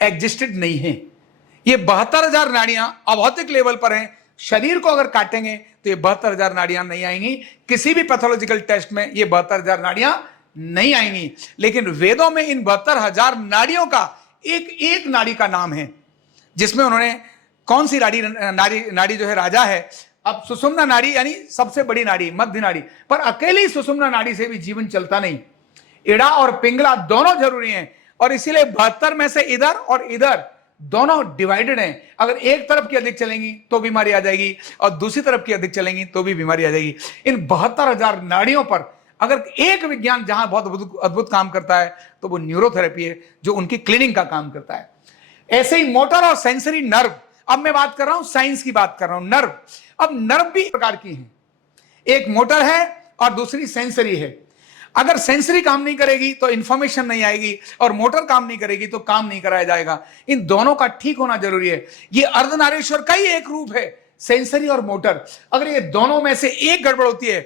एग्जिस्टेड नहीं है। ये 72,000 नाड़ियां अभौतिक लेवल पर हैं। शरीर को अगर काटेंगे तो ये 72,000 नाड़ियां नहीं आएंगी, किसी भी पैथोलॉजिकल टेस्ट में ये 72,000 नाड़ियां नहीं आएंगी। लेकिन वेदों में इन 72,000 नाड़ियों का एक एक नाड़ी का नाम है। जिसमें उन्होंने कौन सी नाड़ी जो है राजा है, अब सुषुम्ना नाड़ी यानी सबसे बड़ी नाड़ी, मध्य नाड़ी, पर अकेली सुषुम्ना नाड़ी से भी जीवन चलता नहीं, इड़ा और पिंगला दोनों जरूरी हैं, और इसीलिए 72 में से इधर और इधर दोनों डिवाइडेड हैं। अगर एक तरफ की अधिक चलेंगी तो बीमारी आ जाएगी, और दूसरी तरफ की अधिक चलेंगी तो भी बीमारी आ जाएगी। इन 72,000 नाड़ियों पर अगर एक विज्ञान जहां बहुत अद्भुत काम करता है तो वो न्यूरोथेरेपी है, जो उनकी क्लीनिंग का काम करता है। ऐसे ही मोटर और सेंसरी नर्व, अब मैं बात कर रहा हूं साइंस की, बात कर रहा हूं नर्व। अब नर्व भी प्रकार की हैं, एक मोटर है और दूसरी सेंसरी है। अगर सेंसरी काम नहीं करेगी तो इंफॉर्मेशन नहीं आएगी, और मोटर काम नहीं करेगी तो काम नहीं कराया जाएगा। इन दोनों का ठीक होना जरूरी है। ये अर्धनारीश्वर का ही एक रूप है, सेंसरी और मोटर। अगर ये दोनों में से एक गड़बड़ होती है,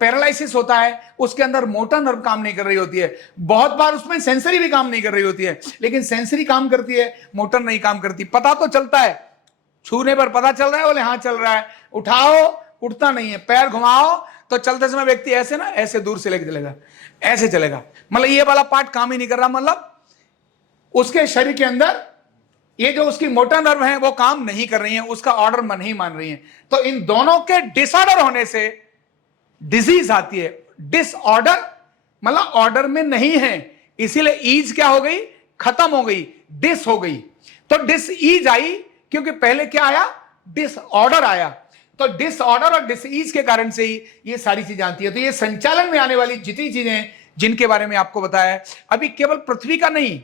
पैरालिसिस होता है, उसके अंदर मोटर नर्व काम नहीं कर रही होती है, बहुत बार उसमें सेंसरी भी काम नहीं कर रही होती है, लेकिन सेंसरी काम करती है, मोटर नहीं काम करती। पता तो चलता है, छूने पर पता चल रहा है, बोले हाँ चल रहा है, उठाओ उठता नहीं है, पैर घुमाओ तो चलते समय व्यक्ति ऐसे ना ऐसे दूर से लेके चलेगा, ऐसे चलेगा, मतलब ये वाला पार्ट काम ही नहीं कर रहा, मतलब उसके शरीर के अंदर ये जो उसकी मोटर नर्व है वो काम नहीं कर रही है, उसका ऑर्डर मन ही मान रही है। तो इन दोनों के डिसऑर्डर होने से डिजीज आती है। डिसऑर्डर मतलब ऑर्डर में नहीं है, इसीलिए ईज क्या हो गई, खत्म हो गई, डिस हो गई। तो डिस ईज आई क्योंकि पहले क्या आया, डिसऑर्डर आया। तो डिसऑर्डर और डिसीज के कारण से ही ये सारी चीजें आती है। तो ये संचालन में आने वाली जितनी चीजें जिनके बारे में आपको बताया है, अभी केवल पृथ्वी का नहीं,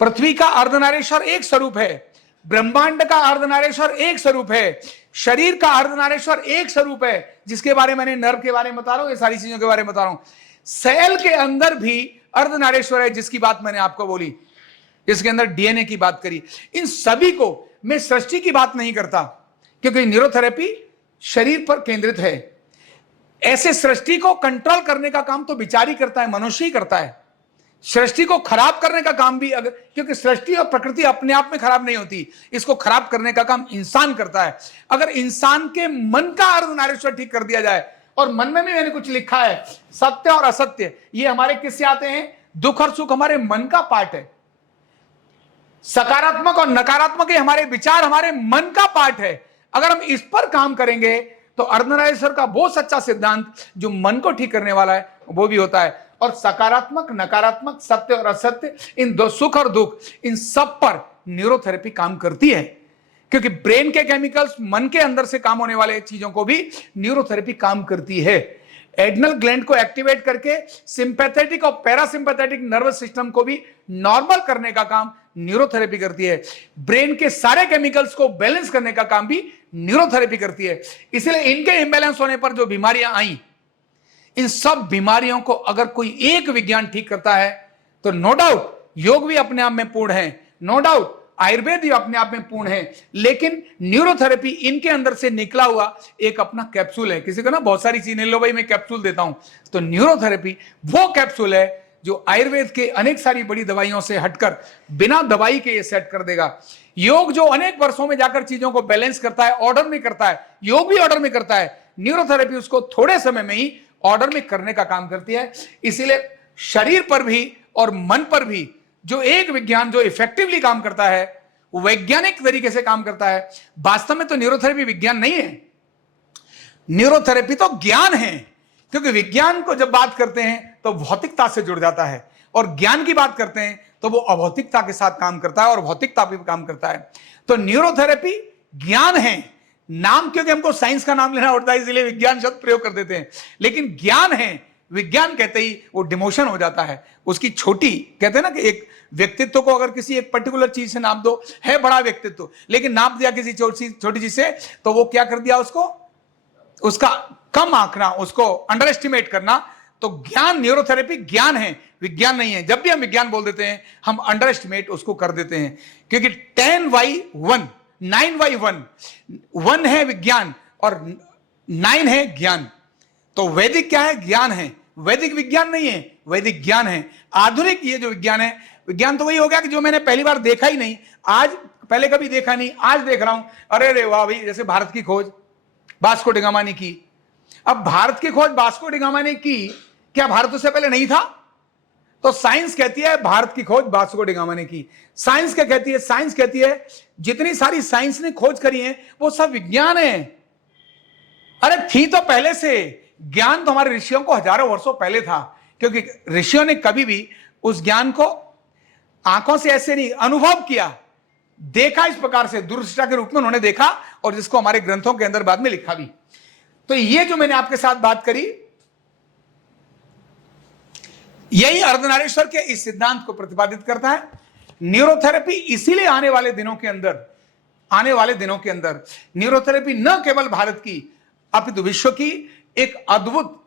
पृथ्वी का अर्धनारीश्वर एक स्वरूप है, ब्रह्मांड का अर्धनारीश्वर एक स्वरूप है, शरीर का अर्धनारीश्वर एक स्वरूप है, जिसके बारे में मैंने नर्व के बारे में बता रहा हूं, ये सारी चीजों के बारे में बता रहा हूं। सेल के अंदर भी अर्धनारीश्वर है, जिसकी बात मैंने आपको बोली, जिसके अंदर डीएनए की बात करी। इन सभी को मैं सृष्टि की बात नहीं करता, क्योंकि न्यूरोथेरेपी शरीर पर केंद्रित है। ऐसे सृष्टि को कंट्रोल करने का काम तो विचार ही करता है, मनुष्य ही करता है। सृष्टि को खराब करने का काम भी, अगर क्योंकि सृष्टि और प्रकृति अपने आप में खराब नहीं होती, इसको खराब करने का काम इंसान करता है। अगर इंसान के मन का अर्धनारीश्वर ठीक कर दिया जाए, और मन में भी मैंने कुछ लिखा है, सत्य और असत्य ये हमारे किससे आते हैं, दुख और सुख हमारे मन का पार्ट है, सकारात्मक और नकारात्मक ये हमारे विचार हमारे मन का पार्ट है। अगर हम इस पर काम करेंगे तो अर्धनारीश्वर का वो सच्चा सिद्धांत जो मन को ठीक करने वाला है वो भी होता है। और सकारात्मक नकारात्मक सत्य और असत्य, इन दो सुख और दुख, इन सब पर न्यूरोथेरेपी काम करती है, क्योंकि ब्रेन के केमिकल्स, मन के अंदर से काम होने वाले चीजों को भी न्यूरोथेरेपी काम करती है। एड्रिनल ग्लैंड को एक्टिवेट करके सिंपैथेटिक और पैरासिम्पैथेटिक नर्वस सिस्टम को भी नॉर्मल करने का काम न्यूरोथेरेपी करती है। ब्रेन के सारे केमिकल्स को बैलेंस करने का काम भी न्यूरोथेरेपी करती है। इसलिए इनके इंबैलेंस होने पर जो बीमारियां आई, इन सब बीमारियों को अगर कोई एक विज्ञान ठीक करता है तो नो डाउट योग भी अपने आप में पूर्ण है, नो डाउट आयुर्वेद भी अपने आप में पूर्ण है, लेकिन न्यूरोथेरेपी इनके अंदर से निकला हुआ एक अपना कैप्सूल है। किसी को ना बहुत सारी चीजें, लो भाई मैं कैप्सूल देता हूं, तो न्यूरोथेरेपी वो कैप्सूल है जो आयुर्वेद के अनेक सारी बड़ी दवाइयों से हटकर बिना दवाई के ये सेट कर देगा। योग जो अनेक वर्षों में जाकर चीजों को बैलेंस करता है, ऑर्डर में करता है, योग भी ऑर्डर में करता है, न्यूरोथेरेपी उसको थोड़े समय में ही ऑर्डर में करने का काम करती है। इसीलिए शरीर पर भी और मन पर भी जो एक विज्ञान जो इफेक्टिवली काम करता है, वैज्ञानिक तरीके से काम करता है। वास्तव में तो न्यूरोथेरेपी विज्ञान नहीं है, न्यूरोथेरेपी तो ज्ञान है, क्योंकि विज्ञान को जब बात करते हैं तो भौतिकता से जुड़ जाता है, और ज्ञान की बात करते हैं तो वो अभौतिकता के साथ काम करता है और भौतिकता भी काम करता है। तो न्यूरोथेरेपी ज्ञान है, नाम क्योंकि हमको साइंस का नाम लेना होता है इसलिए विज्ञान शब्द प्रयोग कर देते हैं, लेकिन ज्ञान है। विज्ञान कहते ही वो डिमोशन हो जाता है, उसकी छोटी, कहते हैं ना कि एक व्यक्तित्व को अगर किसी एक पर्टिकुलर चीज से नाम दो, है बड़ा व्यक्तित्व, लेकिन नाम दिया किसी छोटी चीज से, तो वो क्या कर दिया, उसको उसका कम आंकना, उसको अंडर एस्टिमेट करना। तो ज्ञान, न्यूरोथेरेपी ज्ञान है, विज्ञान नहीं है। जब भी हम विज्ञान बोल देते हैं हम अंडर एस्टिमेट उसको कर देते हैं, क्योंकि 10/1 9/1 1 है विज्ञान और 9 है ज्ञान। तो वैदिक क्या है, ज्ञान है, वैदिक विज्ञान नहीं है, वैदिक ज्ञान है। आधुनिक ये जो विज्ञान है, विज्ञान तो वही हो गया कि जो मैंने पहली बार देखा ही नहीं, आज पहले कभी देखा नहीं, आज देख रहा हूं, अरे रे वाह भाई। जैसे भारत की खोज वास्को डी गामा ने की। अब भारत की खोज वास्को डी गामा ने की, क्या भारत उससे पहले नहीं था? तो साइंस कहती है भारत की खोज वास्को डी गामा ने की। साइंस क्या कहती है? साइंस कहती है जितनी सारी साइंस ने खोज करी है वो सब विज्ञान है। अरे थी तो पहले से, ज्ञान तो हमारे ऋषियों को हजारों वर्षों पहले था, क्योंकि ऋषियों ने कभी भी उस ज्ञान को आंखों से ऐसे नहीं अनुभव किया, देखा इस प्रकार से, दूरदृष्टा के रूप में उन्होंने देखा, और जिसको हमारे ग्रंथों के अंदर बाद में लिखा भी। तो ये जो मैंने आपके साथ बात करी, यही अर्धनारीश्वर के इस सिद्धांत को प्रतिपादित करता है। न्यूरोथेरेपी इसीलिए आने वाले दिनों के अंदर न्यूरोथेरेपी न केवल भारत की अपितु विश्व की एक अद्भुत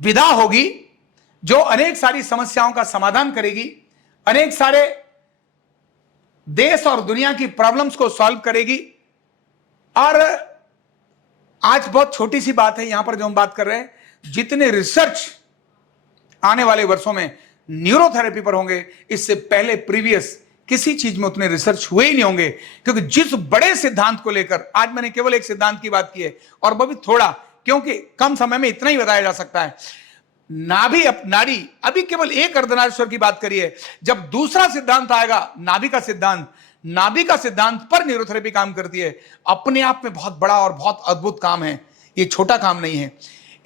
विधा होगी, जो अनेक सारी समस्याओं का समाधान करेगी, अनेक सारे देश और दुनिया की प्रॉब्लम्स को सॉल्व करेगी। और आज बहुत छोटी सी बात है यहां पर जो हम बात कर रहे हैं, जितने रिसर्च आने वाले वर्षों में न्यूरोथेरेपी पर होंगे, इससे पहले प्रीवियस किसी चीज में उतने रिसर्च हुए ही नहीं होंगे। क्योंकि जिस बड़े सिद्धांत को लेकर आज मैंने केवल एक सिद्धांत की बात की है, और वो भी थोड़ा, क्योंकि कम समय में इतना ही बताया जा सकता है। नाड़ी अभी केवल एक अर्धनारीश्वर की बात करिए, जब दूसरा सिद्धांत आएगा नाभि का सिद्धांत पर न्यूरोथेरेपी काम करती है। अपने आप में बहुत बड़ा और बहुत अद्भुत काम है, ये छोटा काम नहीं है।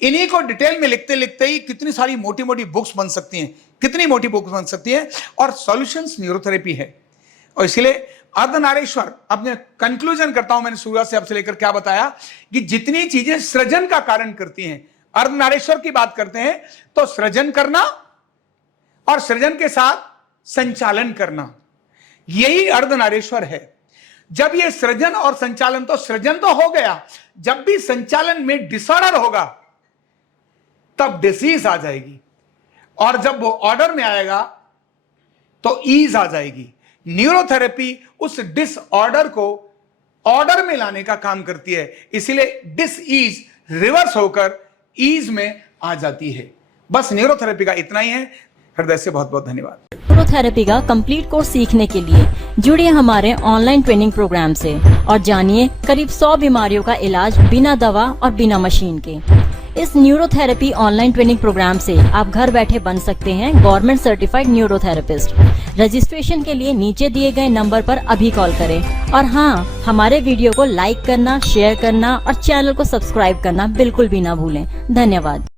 इन्हीं को डिटेल में लिखते लिखते ही कितनी सारी मोटी मोटी बुक्स बन सकती हैं, कितनी मोटी बुक्स बन सकती हैं, और सॉल्यूशंस न्यूरोथेरेपी है। और इसलिए अर्धनारीश्वर, अपने कंक्लूजन करता हूं, मैंने शुरुआत से आपसे लेकर क्या बताया कि जितनी चीजें सृजन का कारण करती हैं, अर्धनारीश्वर की बात करते हैं तो सृजन करना और सृजन के साथ संचालन करना, यही अर्धनारीश्वर है। जब ये सृजन और संचालन, तो सृजन तो हो गया, जब भी संचालन में डिसऑर्डर होगा तब डिसीज आ जाएगी, और जब वो ऑर्डर में आएगा तो ईज आ जाएगी। न्यूरोथेरेपी उस डिसऑर्डर को ऑर्डर में लाने का काम करती है, इसीलिए डिसईज रिवर्स होकर ईज में आ जाती है। बस न्यूरोथेरेपी का इतना ही है। हृदय से बहुत बहुत धन्यवाद। न्यूरोथेरेपी का कंप्लीट कोर्स सीखने के लिए जुड़िए हमारे ऑनलाइन ट्रेनिंग प्रोग्राम से और जानिए करीब 100 बीमारियों का इलाज बिना दवा और बिना मशीन के। इस न्यूरोथेरेपी ऑनलाइन ट्रेनिंग प्रोग्राम से आप घर बैठे बन सकते हैं गवर्नमेंट सर्टिफाइड न्यूरोथेरेपिस्ट। रजिस्ट्रेशन के लिए नीचे दिए गए नंबर पर अभी कॉल करें। और हाँ, हमारे वीडियो को लाइक करना, शेयर करना और चैनल को सब्सक्राइब करना बिल्कुल भी ना भूलें। धन्यवाद।